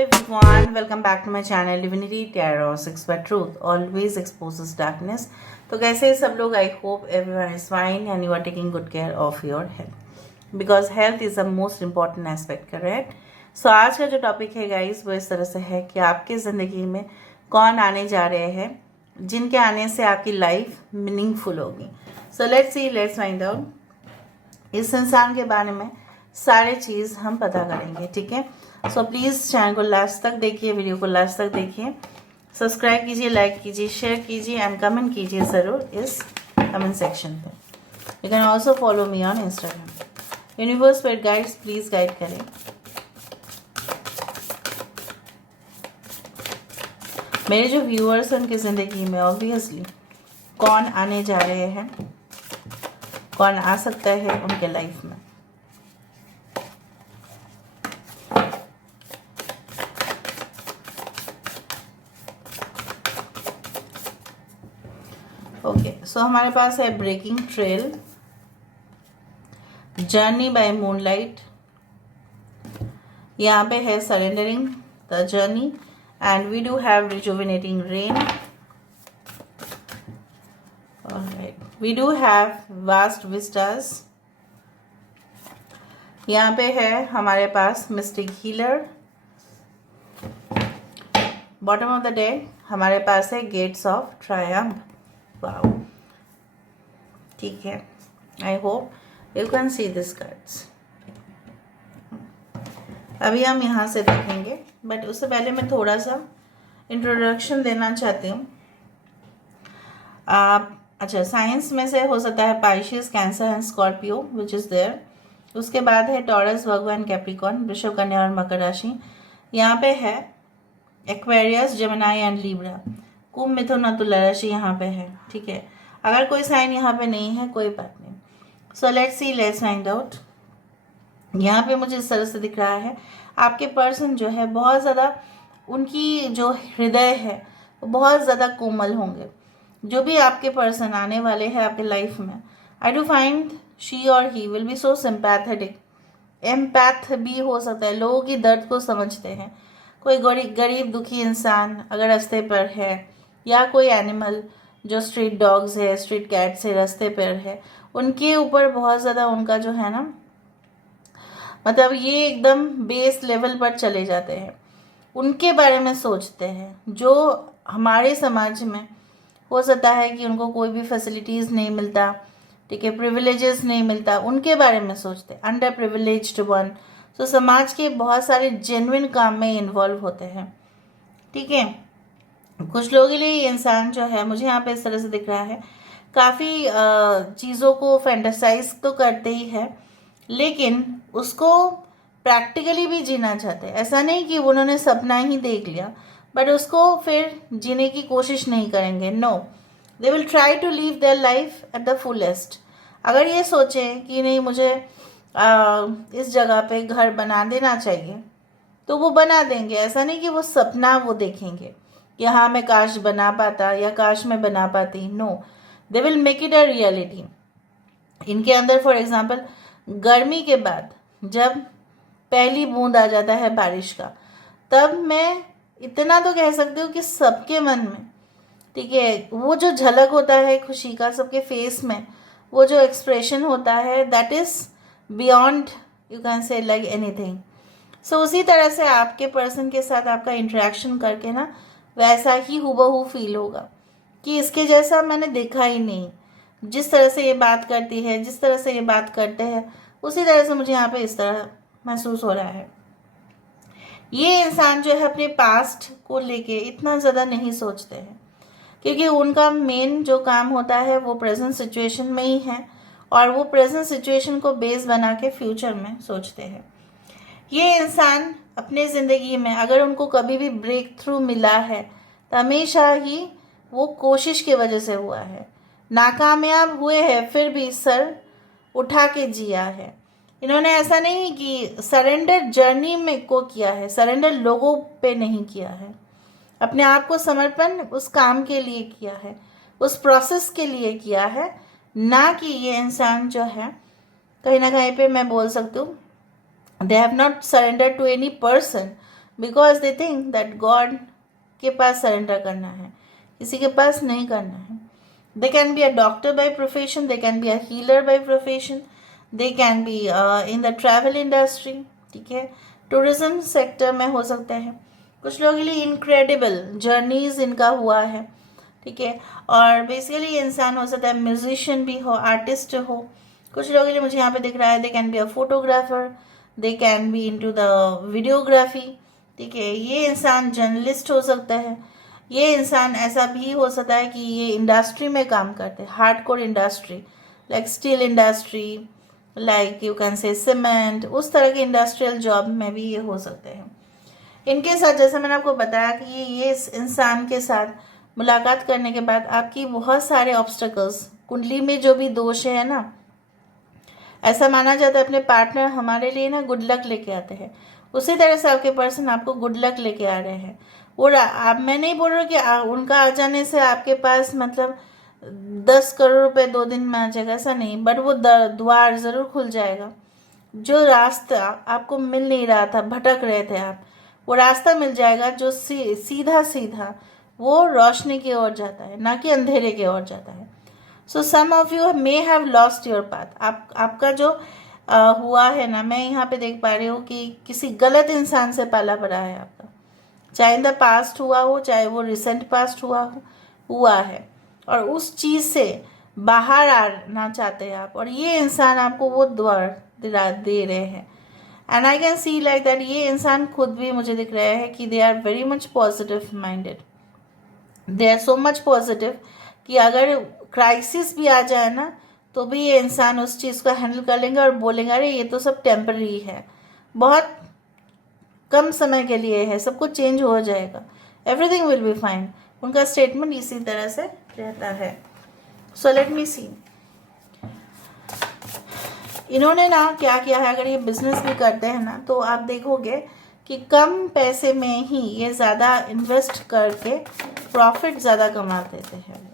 everyone, welcome back to my channel Divinity Tarot 6 by Truth always exposes darkness। तो कैसे हैं सब लोग? I hope everyone is fine and you are taking good care of your health because health is the most important aspect, correct. So आज का जो topic है guys वो इस तरह से है कि आपकी ज़िंदगी में कौन आने जा रहे हैं जिनके आने से आपकी लाइफ मीनिंगफुल होगी। सो लेट्स फाइंड आउट इस इंसान के बारे में सारे चीज़ हम पता करेंगे, ठीक है। सो प्लीज़ चैनल को लास्ट तक देखिए, वीडियो को लास्ट तक देखिए, सब्सक्राइब कीजिए, लाइक कीजिए, शेयर कीजिए एंड कमेंट कीजिए ज़रूर इस कमेंट सेक्शन पे। You can also follow me on Instagram. Universe पर गाइड्स प्लीज़ गाइड करें। मेरे जो व्यूअर्स हैं उनकी ज़िंदगी में ऑब्वियसली कौन आने जा रहे हैं, कौन आ सकता है उनके लाइफ में। ओके, सो हमारे पास है breaking trail, journey by moonlight, यहाँ पे है surrendering the journey and we do have rejuvenating rain, we do have vast vistas, यहाँ पे है हमारे पास mystic healer, bottom of the deck हमारे पास है गेट्स ऑफ ट्रायम्फ। वाओ, ठीक है। I hope you can see this cards. अभी हम यहाँ से देखेंगे, बट उससे पहले मैं थोड़ा सा इंट्रोडक्शन देना चाहती हूँ। अच्छा, साइंस में से हो सकता है Pisces, Cancer and Scorpio which is there. उसके बाद है टॉरस, वर्गो एंड कैप्रिकॉर्न, वृषभ, कन्या और मकर राशि। यहाँ पे है एक्वेरियस, जेमिनी एंड लिब्रा, कुंभ, मिथुन और तुला राशि यहाँ पे है, ठीक है। अगर कोई साइन यहाँ पे नहीं है कोई बात नहीं। So let's find out. यहाँ पे मुझे इस तरह से दिख रहा है आपके पर्सन जो है बहुत ज़्यादा, उनकी जो हृदय है वो बहुत ज़्यादा कोमल होंगे। जो भी आपके पर्सन आने वाले हैं आपके लाइफ में, आई डू फाइंड शी और he will be so sympathetic. Empath भी हो सकता है, लोगों की दर्द को समझते हैं। कोई गरीब दुखी इंसान अगर रास्ते पर है, या कोई एनिमल जो स्ट्रीट डॉग्स है, स्ट्रीट कैट्स है, रास्ते पर है, उनके ऊपर बहुत ज़्यादा उनका जो है ना, मतलब ये एकदम बेस लेवल पर चले जाते हैं, उनके बारे में सोचते हैं। जो हमारे समाज में हो सकता है कि उनको कोई भी फैसिलिटीज़ नहीं मिलता, ठीक है, प्रिविलेजेस नहीं मिलता, उनके बारे में सोचते हैं, अंडर प्रिविलेज्ड वन। तो समाज के बहुत सारे जेन्युइन काम में इन्वॉल्व होते हैं, ठीक है। कुछ लोगों के लिए ये इंसान जो है, मुझे यहाँ पे इस तरह से दिख रहा है, काफ़ी चीज़ों को फैंटेसाइज तो करते ही है, लेकिन उसको प्रैक्टिकली भी जीना चाहते हैं। ऐसा नहीं कि उन्होंने सपना ही देख लिया बट उसको फिर जीने की कोशिश नहीं करेंगे। No, they will try to live their life at the fullest. अगर ये सोचें कि नहीं मुझे इस जगह पे घर बना देना चाहिए तो वो बना देंगे। ऐसा नहीं कि वो सपना वो देखेंगे कि हाँ मैं काश बना पाता या काश मैं बना पाती। No, they will make it a reality. इनके अंदर फॉर एग्जांपल गर्मी के बाद जब पहली बूंद आ जाता है बारिश का, तब मैं इतना तो कह सकती हूँ कि सबके मन में, ठीक है, वो जो झलक होता है खुशी का सबके फेस में, वो जो एक्सप्रेशन होता है, that is beyond, you can say like anything. So उसी तरह से आपके पर्सन के साथ आपका इंटरेक्शन करके ना वैसा ही हूबहू फील होगा कि इसके जैसा मैंने देखा ही नहीं। जिस तरह से ये बात करती है, जिस तरह से ये बात करते हैं, उसी तरह से मुझे यहाँ पे इस तरह महसूस हो रहा है। ये इंसान जो है अपने पास्ट को लेके इतना ज़्यादा नहीं सोचते हैं, क्योंकि उनका मेन जो काम होता है वो प्रेजेंट सिचुएशन में ही है, और वो प्रेजेंट सिचुएशन को बेस बना के फ्यूचर में सोचते हैं। ये इंसान अपने ज़िंदगी में अगर उनको कभी भी ब्रेक थ्रू मिला है तो हमेशा ही वो कोशिश की वजह से हुआ है। नाकामयाब हुए हैं फिर भी सर उठा के जिया है। इन्होंने ऐसा नहीं कि सरेंडर जर्नी में को किया है, सरेंडर लोगों पे नहीं किया है, अपने आप को समर्पण उस काम के लिए किया है, उस प्रोसेस के लिए किया है। ना कि ये इंसान जो है कहीं ना कहीं पे मैं बोल सकती हूँ they have not surrendered to any person because they think that God के पास सरेंडर करना है, किसी के पास नहीं करना है. दे can be a doctor by profession, they can be a healer by profession, they can be in the travel industry, ठीक है, टूरिज्म सेक्टर में हो सकता है. कुछ लोगों के लिए इनक्रेडिबल जर्नीज इनका हुआ है, ठीक है. और बेसिकली इंसान हो सकता है म्यूजिशियन भी हो, आर्टिस्ट हो. कुछ लोगों के लिए मुझे यहाँ पे दिख रहा है दे can be a photographer, they can B into the videography, ठीक है. ये इंसान जर्नलिस्ट हो सकता है. ये इंसान ऐसा भी हो सकता है कि ये इंडस्ट्री में काम करते हैं, hardcore industry, like steel industry, like you can से सीमेंट, उस तरह के इंडस्ट्रियल जॉब में भी ये हो सकते हैं. इनके साथ जैसे मैंने आपको बताया कि ये इस इंसान के साथ मुलाकात करने के बाद आपकी बहुत सारे ऑब्स्टेकल्स, कुंडली में जो भी दोष है ना, ऐसा माना जाता है अपने पार्टनर हमारे लिए ना गुड लक लेके आते हैं, उसी तरह से आपके पर्सन आपको गुड लक लेके आ रहे हैं. और आप, मैं नहीं बोल रहा कि उनका आ जाने से आपके पास मतलब 10 करोड़ रुपए 2 दिन में आ जाएगा, ऐसा नहीं, बट वो द्वार जरूर खुल जाएगा. जो रास्ता आपको मिल नहीं रहा था, भटक रहे थे आप, वो रास्ता मिल जाएगा जो सीधा सीधा वो रोशनी की ओर जाता है, ना कि अंधेरे की ओर जाता है. So some of you may have lost your path. आपका जो हुआ है ना, मैं यहाँ पे देख पा रही हूँ कि किसी गलत इंसान से पाला पड़ा है आपका, चाहे इन द पास्ट हुआ हो, चाहे वो रिसेंट पास्ट हुआ है, और उस चीज़ से बाहर आना चाहते हैं आप, और ये इंसान आपको वो द्वार दे रहे हैं. And I can see like that ये इंसान खुद भी मुझे दिख रहा है कि they are very much positive minded, they are so much positive कि अगर क्राइसिस भी आ जाए ना तो भी ये इंसान उस चीज़ को हैंडल कर लेंगे और बोलेंगे अरे ये तो सब टेम्पररी है, बहुत कम समय के लिए है, सब कुछ चेंज हो जाएगा, एवरीथिंग विल बी फाइन. उनका स्टेटमेंट इसी तरह से रहता है. सो लेट मी सी इन्होंने ना क्या किया है. अगर ये बिजनेस भी करते हैं ना तो आप देखोगे कि कम पैसे में ही ये ज़्यादा इन्वेस्ट करके प्रॉफिट ज़्यादा कमा देते हैं.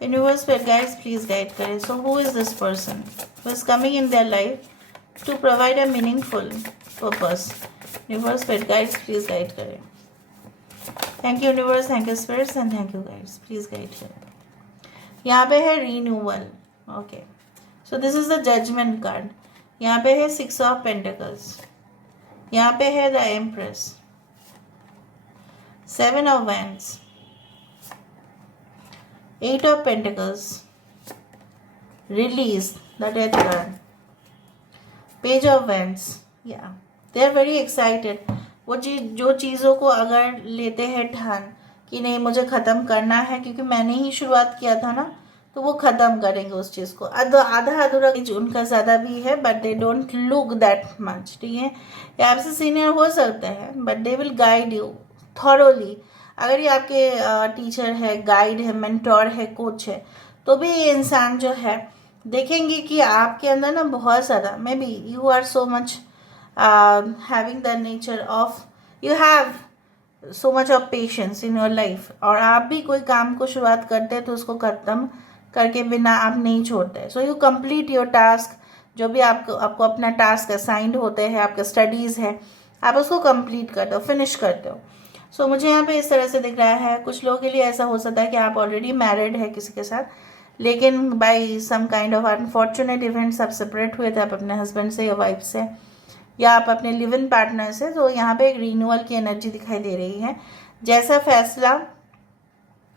यूनिवर्स पे गाइड्स प्लीज गाइड करें. So who is this person who is coming in their life to provide a meaningful purpose. Universe पे गाइड्स प्लीज गाइड करें. Thank you universe, thank you spirits and thank you guides, please guide करें. यहाँ पे है renewal. Okay, so this is the judgement card. यहाँ पे है 6 of pentacles. यहाँ पे है the empress, 7 of wands, 8 of Pentacles, release, the Death card, Page of Wands. Yeah, they are very excited. वो जो चीज़ों को अगर लेते हैं ठान कि नहीं मुझे ख़त्म करना है, क्योंकि मैंने ही शुरुआत किया था ना, तो वो ख़त्म करेंगे उस चीज़ को. आधा अधूरा उनका ज़्यादा भी है, but they don't look that much, ठीक है. ये आपसे सीनियर हो सकता है, but they will guide you thoroughly. अगर ये आपके टीचर है, गाइड है, मेंटोर है, कोच है, तो भी ये इंसान जो है देखेंगे कि आपके अंदर ना बहुत ज़्यादा, maybe you are so much having the nature of, you have so much of patience in your life, और आप भी कोई काम को शुरुआत करते हैं तो उसको ख़त्म करके बिना आप नहीं छोड़ते. So you complete your task. जो भी आपको अपना टास्क असाइंड होते हैं, आपका स्टडीज़ है, आप उसको कंप्लीट करते हो, फिनिश करते हो. सो मुझे यहाँ पे इस तरह से दिख रहा है. कुछ लोगों के लिए ऐसा हो सकता है कि आप ऑलरेडी मैरिड है किसी के साथ, लेकिन by some kind of unfortunate events आप सेपरेट हुए थे, आप अपने हस्बैंड से या वाइफ से, या आप अपने लिव इन पार्टनर से. तो यहाँ पे एक रिन्यूअल की एनर्जी दिखाई दे रही है. जैसा फैसला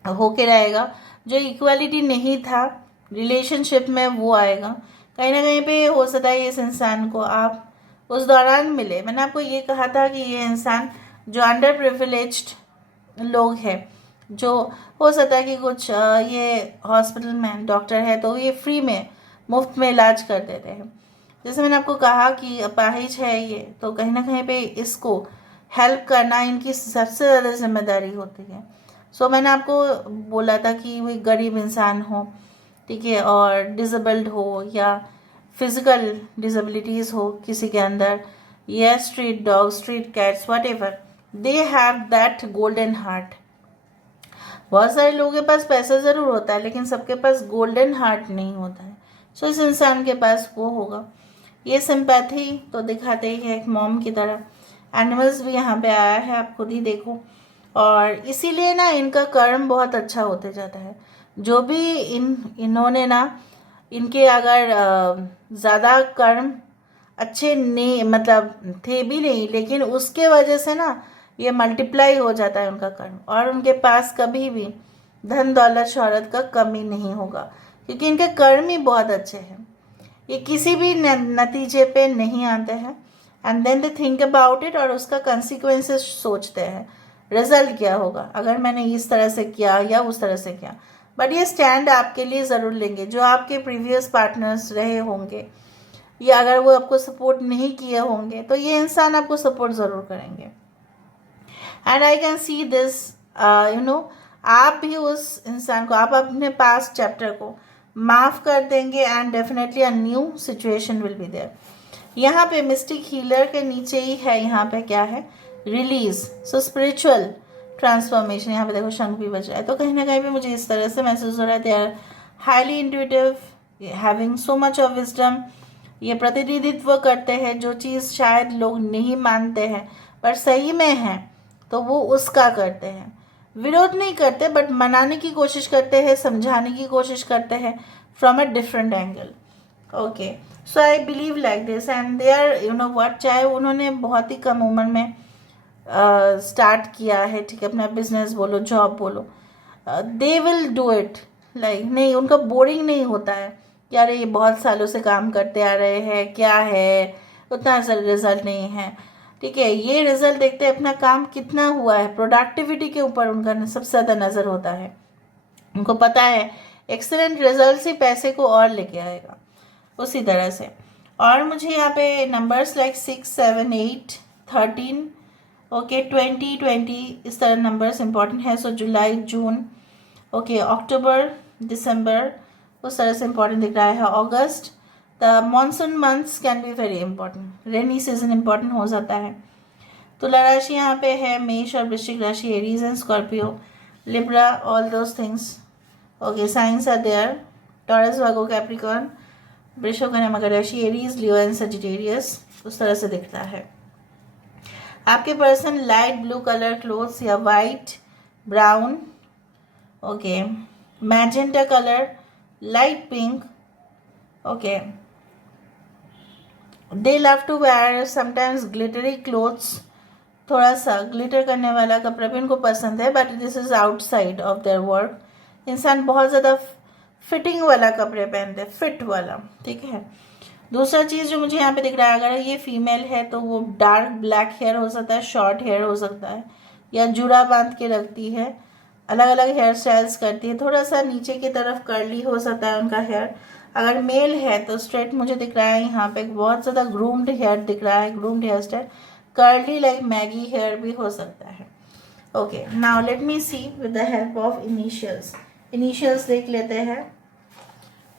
होके रहेगा, जो इक्वालिटी नहीं था रिलेशनशिप में वो आएगा. कहीं ना कहीं पे हो सकता है इस इंसान को आप उस दौरान मिले. मैंने आपको ये कहा था कि ये इंसान जो अंडर प्रिविलेज्ड लोग हैं, जो हो सकता है कि कुछ ये हॉस्पिटल में डॉक्टर है तो ये फ्री में मुफ्त में इलाज कर देते हैं. जैसे मैंने आपको कहा कि अपाहिज है ये, तो कहीं ना कहीं पे इसको हेल्प करना इनकी सबसे ज़्यादा जिम्मेदारी होती है. सो मैंने आपको बोला था कि वो गरीब इंसान हो, ठीक है, और डिसेबल्ड हो या फिजिकल डिसेबिलिटीज़ हो किसी के अंदर, या street dog, street cats, what ever, they have that golden heart. बहुत सारे लोगों के पास पैसा ज़रूर होता है, लेकिन सबके पास गोल्डन हार्ट नहीं होता है. सो इस इंसान के पास वो होगा. ये सिंपैथी तो दिखाते ही है एक मॉम की तरह. एनिमल्स भी यहाँ पे आया है, आप खुद ही देखो। और इसीलिए ना इनका कर्म बहुत अच्छा होते जाता है। जो भी इन्होंने ना, इनके अगर ज़्यादा कर्म अच्छे नहीं, मतलब थे भी नहीं, लेकिन उसके वजह से ना ये मल्टीप्लाई हो जाता है उनका कर्म, और उनके पास कभी भी धन दौलत शौहरत का कमी नहीं होगा, क्योंकि इनके कर्म ही बहुत अच्छे हैं। ये किसी भी नतीजे पे नहीं आते हैं, and then they think about it, और उसका कंसिक्वेंसेस सोचते हैं, रिजल्ट क्या होगा अगर मैंने इस तरह से किया या उस तरह से किया। बट ये स्टैंड आपके लिए ज़रूर लेंगे। जो आपके प्रीवियस पार्टनर्स रहे होंगे, या अगर वो आपको सपोर्ट नहीं किए होंगे, तो ये इंसान आपको सपोर्ट ज़रूर करेंगे। And I can see this, आप भी उस इंसान को, आप अपने पास्ट चैप्टर को माफ़ कर देंगे, and definitely a new situation will be there. यहाँ पे मिस्टिक हीलर के नीचे ही है, यहाँ पे क्या है, रिलीज। सो स्पिरिचुअल ट्रांसफॉर्मेशन। यहाँ पे देखो शंख भी बज रहा है, तो कहीं ना कहीं पे मुझे इस तरह से महसूस हो रहा है, they are highly intuitive, having so much of wisdom. ये प्रतिनिधित्व करते हैं जो चीज़ शायद लोग नहीं मानते हैं पर सही में है, तो वो उसका करते हैं। विरोध नहीं करते, बट मनाने की कोशिश करते हैं, समझाने की कोशिश करते हैं from a different angle. Okay, so I believe like this, and they are, you know what, चाहे उन्होंने बहुत ही कम उम्र में स्टार्ट किया है, ठीक है, अपना बिजनेस बोलो, जॉब बोलो, they will do it. Like नहीं, उनका बोरिंग नहीं होता है कि अरे ये बहुत सालों से काम करते आ रहे हैं, क्या है उतना रिजल्ट नहीं है, ठीक है। ये रिजल्ट देखते हैं अपना काम कितना हुआ है, प्रोडक्टिविटी के ऊपर उनका सबसे ज़्यादा नज़र होता है। उनको पता है एक्सीलेंट रिजल्ट ही पैसे को और लेके आएगा, उसी तरह से। और मुझे यहाँ पे नंबर्स लाइक 6, 7, 8, 13, ओके, 20, 20 इस तरह नंबर्स इंपॉर्टेंट है। सो जुलाई, जून, ओके, अक्टूबर, दिसंबर उस तरह से इंपॉर्टेंट दिख रहा है। August, the monsoon months can be very important, rainy season important हो जाता है। तुला राशि यहाँ पे है, मेष और वृश्चिक राशि, Aries and Scorpio, Libra, all those things, okay, signs are there, Taurus, Virgo, Capricorn, वृषभ, कन्या, मकर राशि, एरीज, लियो एंड सजिटेरियस उस तरह से दिखता है। आपके person light blue colour clothes या white, brown, okay, magenta colour, light pink, okay, they love to wear sometimes glittery clothes, थोड़ा सा ग्लिटर करने वाला कपड़ा भी उनको पसंद है, but this is outside of their work. इंसान बहुत ज़्यादा फिटिंग वाला कपड़े पहनते हैं, फिट वाला, ठीक है। दूसरा चीज़ जो मुझे यहाँ पे दिख रहा है, अगर ये फीमेल है तो वो डार्क ब्लैक हेयर हो सकता है, शॉर्ट हेयर हो सकता है, या जूड़ा बांध के रखती है, अलग अलग हेयर स्टाइल्स करती है, थोड़ा सा नीचे की तरफ कर्ली हो सकता है उनका हेयर। अगर मेल है तो स्ट्रेट मुझे दिख रहा है, यहाँ पे बहुत ज़्यादा ग्रूम्ड हेयर दिख रहा है, groomed hair style, curly like Maggi hair भी हो सकता है। Okay, now let me see with the help of initials. Initials देख लेते हैं,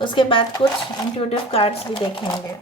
उसके बाद कुछ इंट्यूटिव कार्ड्स भी देखेंगे।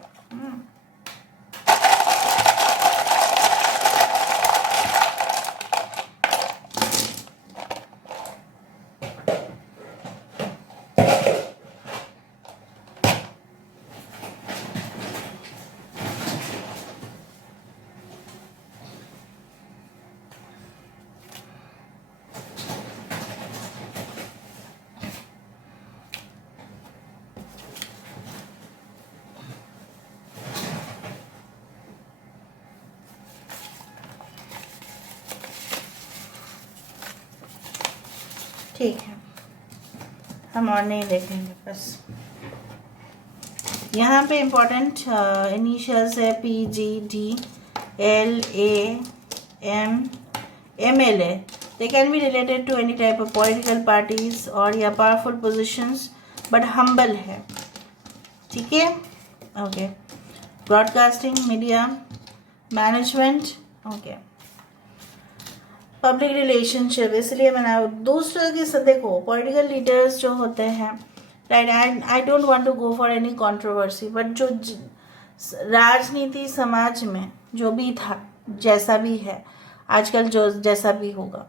ठीक है, हम और नहीं देखेंगे, बस यहाँ पे इम्पोर्टेंट इनिशियल्स है PGDLAMMLA। They can be related to any type of political parties और या पावरफुल पोजिशंस, बट हम्बल है, ठीक है। Okay, broadcasting, media, management, okay, public relationship. इसलिए मैंने दूसरों की, देखो पॉलिटिकल लीडर्स जो होते हैं, right, I don't want to go for any controversy, but जो राजनीति समाज में जो भी था, जैसा भी है आजकल, जो जैसा भी होगा,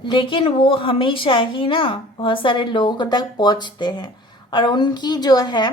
लेकिन वो हमेशा ही ना बहुत सारे लोगों तक पहुंचते हैं और उनकी जो है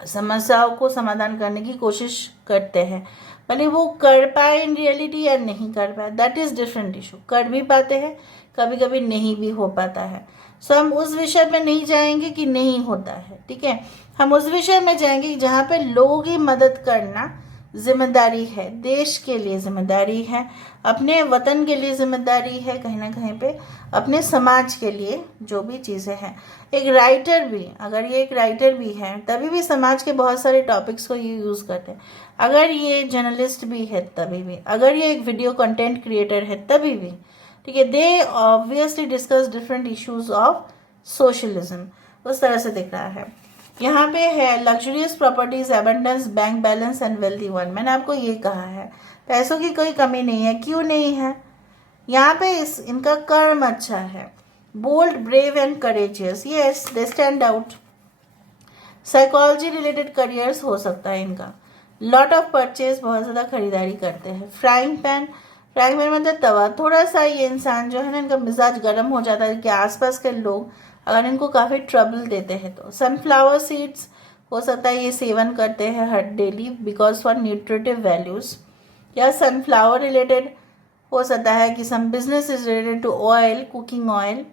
समस्याओं को समाधान करने की कोशिश करते हैं। भले वो कर पाए इन रियलिटी या नहीं कर पाए, दैट इज डिफरेंट इशू। कर भी पाते हैं, कभी कभी नहीं भी हो पाता है। सो हम उस विषय में नहीं जाएंगे कि नहीं होता है, ठीक है। हम उस विषय में जाएंगे जहाँ पे लोगों की मदद करना जिम्मेदारी है, देश के लिए जिम्मेदारी है, अपने वतन के लिए जिम्मेदारी है, कहीं ना कहीं पे अपने समाज के लिए जो भी चीज़ें हैं। एक राइटर भी, अगर ये एक राइटर भी है तभी भी समाज के बहुत सारे टॉपिक्स को ये यूज़ करते हैं। अगर ये जर्नलिस्ट भी है तभी भी, अगर ये एक वीडियो कंटेंट क्रिएटर है तभी भी, ठीक है। दे obviously discuss different issues of socialism, उस तरह से दिख रहा है। यहाँ पे है luxurious properties, abundance, bank balance and wealthy one. मैंने आपको ये कहा है पैसों की कोई कमी नहीं है। क्यों नहीं है? यहाँ पे इनका कर्म अच्छा है। Bold, brave and courageous, yes they stand out. Psychology related careers हो सकता है इनका। लॉट ऑफ परचेज, बहुत ज़्यादा खरीदारी करते हैं। फ्राइंग पैन, फ्राइंग पैन मतलब तवा। थोड़ा सा ये इंसान जो है ना, इनका मिजाज गर्म हो जाता है कि आसपास के लोग अगर इनको काफ़ी ट्रबल देते हैं तो। सनफ्लावर सीड्स, हो सकता है ये सेवन करते हैं हर daily because for nutritive values. या सनफ्लावर रिलेटेड हो सकता है कि some business is related to oil, cooking oil.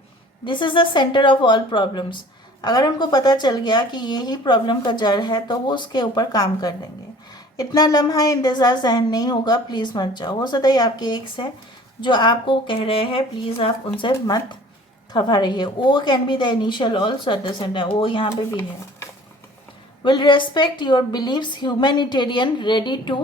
This is the centre of all problems. अगर उनको पता चल गया कि यही प्रॉब्लम का जड़ है तो वो उसके ऊपर काम कर देंगे। इतना लम्हा इंतजार सहन नहीं होगा, प्लीज़ मत जाओ। हो सकता है आपके एक्स है जो आपको कह रहे हैं प्लीज़ आप उनसे मत खफा रहिए। O can be the initial also at the centre, O यहाँ पे भी है। Will respect your believes, humanitarian, ready to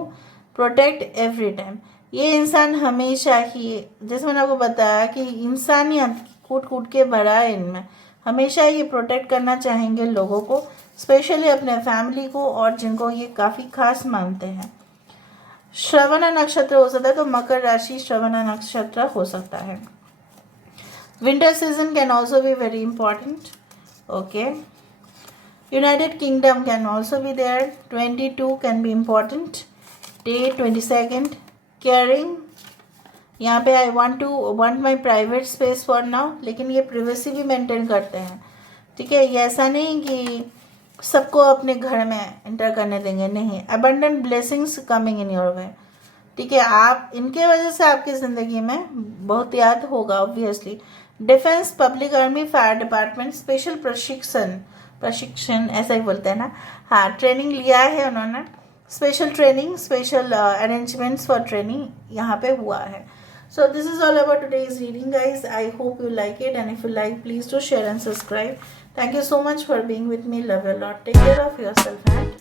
protect every time. ये इंसान हमेशा ही, जैसे मैंने आपको बताया कि इंसानियत कूट कूट के भरा है इनमें, हमेशा ये प्रोटेक्ट करना चाहेंगे लोगों को, स्पेशली अपने फैमिली को और जिनको ये काफ़ी खास मानते हैं। श्रवण नक्षत्र हो सकता है तो मकर राशि श्रवण नक्षत्र हो सकता है। Winter season can also be very important, okay. United Kingdom can also be there. 22 can be important day. 22 caring, यहाँ पे I want my private space for now, लेकिन ये प्रिवेसी भी मेंटेन करते हैं, ठीक है। ये ऐसा नहीं कि सबको अपने घर में एंटर करने देंगे, नहीं। Abundant blessings coming in your way, ठीक है। आप इनके वजह से आपकी ज़िंदगी में बहुत याद होगा obviously. Defence, public army, fire department, special प्रशिक्षण ऐसा ही बोलते हैं ना, हाँ, ट्रेनिंग लिया है उन्होंने। Special training, special arrangements for training यहाँ पे हुआ है। So this is all about today's reading, guys. I hope you like it, and if you like, please do share and subscribe. Thank you so much for being with me. Love you a lot. Take care of yourself and